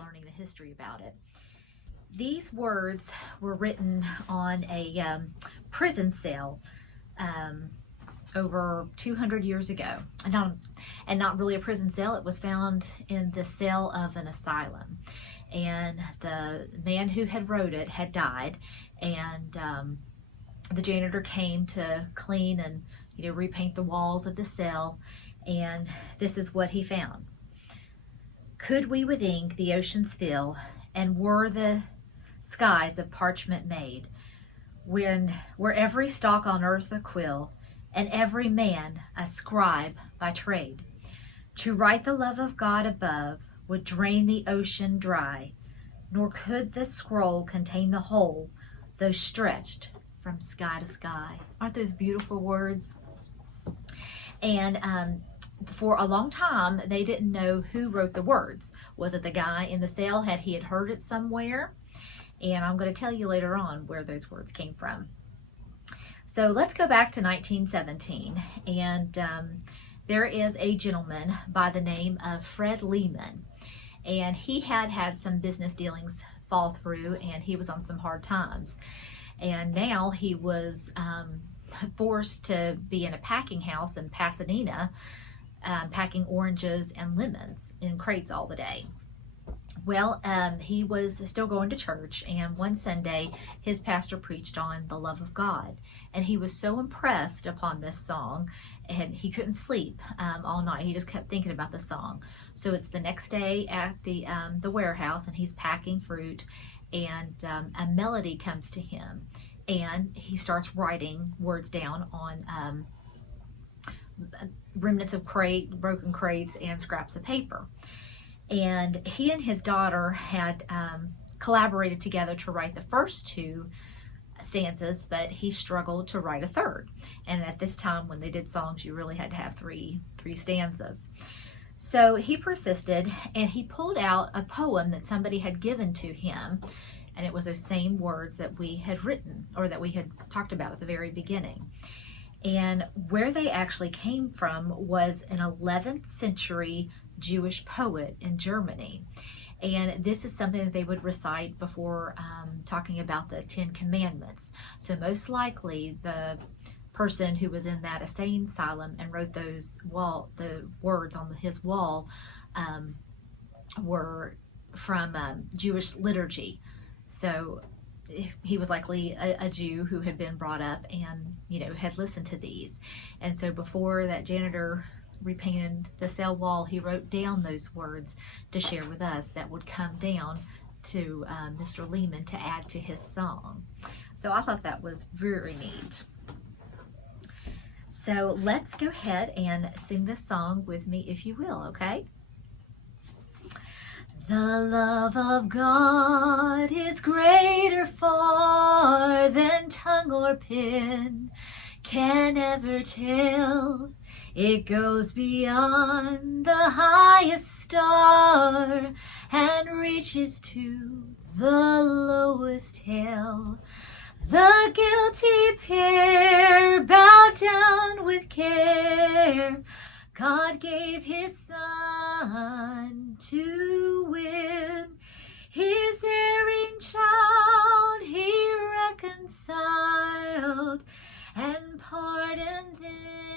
learning the history about it. These words were written on a prison cell over 200 years ago. And not really a prison cell. It was found in the cell of an asylum. And the man who had wrote it had died, and the janitor came to clean and repaint the walls of the cell, and this is what he found. Could we with ink the oceans fill, and were the skies of parchment made, when were every stalk on earth a quill, and every man a scribe by trade, to write the love of God above would drain the ocean dry, nor could the scroll contain the whole, though stretched from sky to sky. Aren't those beautiful words? And for a long time, they didn't know who wrote the words. Was it the guy in the cell? Had he heard it somewhere? And I'm going to tell you later on where those words came from. So let's go back to 1917, and there is a gentleman by the name of Fred Lehman, and he had some business dealings fall through, and he was on some hard times. And now he was forced to be in a packing house in Pasadena, packing oranges and lemons in crates all the day. Well, he was still going to church, and one Sunday his pastor preached on the love of God, and he was so impressed upon this song, and he couldn't sleep all night. He just kept thinking about the song. So it's the next day at the warehouse, and he's packing fruit, and a melody comes to him, and he starts writing words down on remnants of broken crates and scraps of paper. And he and his daughter had collaborated together to write the first two stanzas, but he struggled to write a third. And at this time, when they did songs, you really had to have three stanzas. So he persisted, and he pulled out a poem that somebody had given to him, and it was those same words that we had written, or that we had talked about at the very beginning. And where they actually came from was an 11th century Jewish poet in Germany. And this is something that they would recite before talking about the 10 Commandments. So most likely the person who was in that insane asylum and wrote the words on his wall were from Jewish liturgy. So he was likely a Jew who had been brought up and had listened to these. And so before that janitor repainted the cell wall, he wrote down those words to share with us that would come down to Mr. Lehman to add to his song. So I thought that was very neat. So let's go ahead and sing this song with me, if you will, okay? The love of God is greater far than tongue or pen can ever tell. It goes beyond the highest star and reaches to the lowest hell. The guilty pair bowed down with care. God gave his Son to win his erring child. He reconciled and pardoned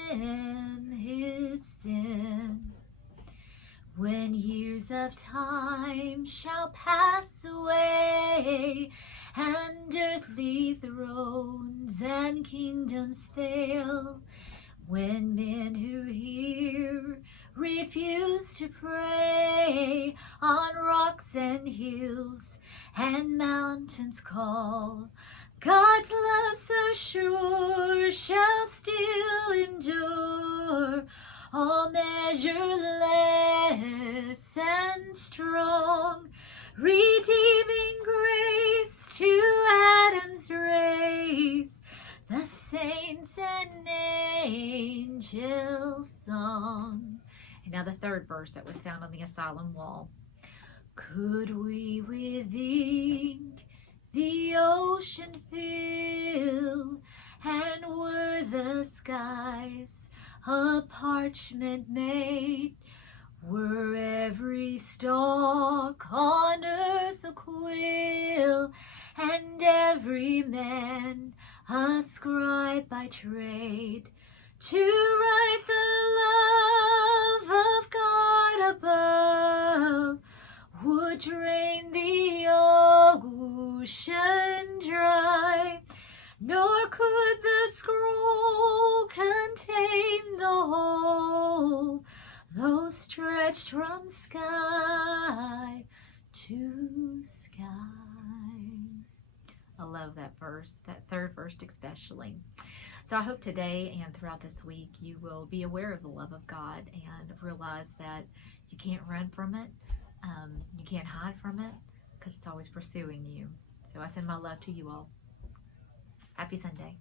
them his sin. When years of time shall pass away, and earthly thrones and kingdoms fail, when men who hear refuse to pray, on rocks and hills and mountains call, God's love so sure shall still endure, all measureless and strong, redeeming grace to Adam's race, the saints and angels' song. And now the third verse that was found on the asylum wall. Could we with ink the ocean fill, and were the skies a parchment made, were every stalk on I trade to write the love of God above would drain the ocean dry, nor could the scroll contain the whole, though stretched from sky to sky. I love that verse, that third verse especially. So I hope today and throughout this week you will be aware of the love of God and realize that you can't run from it. You can't hide from it because it's always pursuing you. So I send my love to you all. Happy Sunday.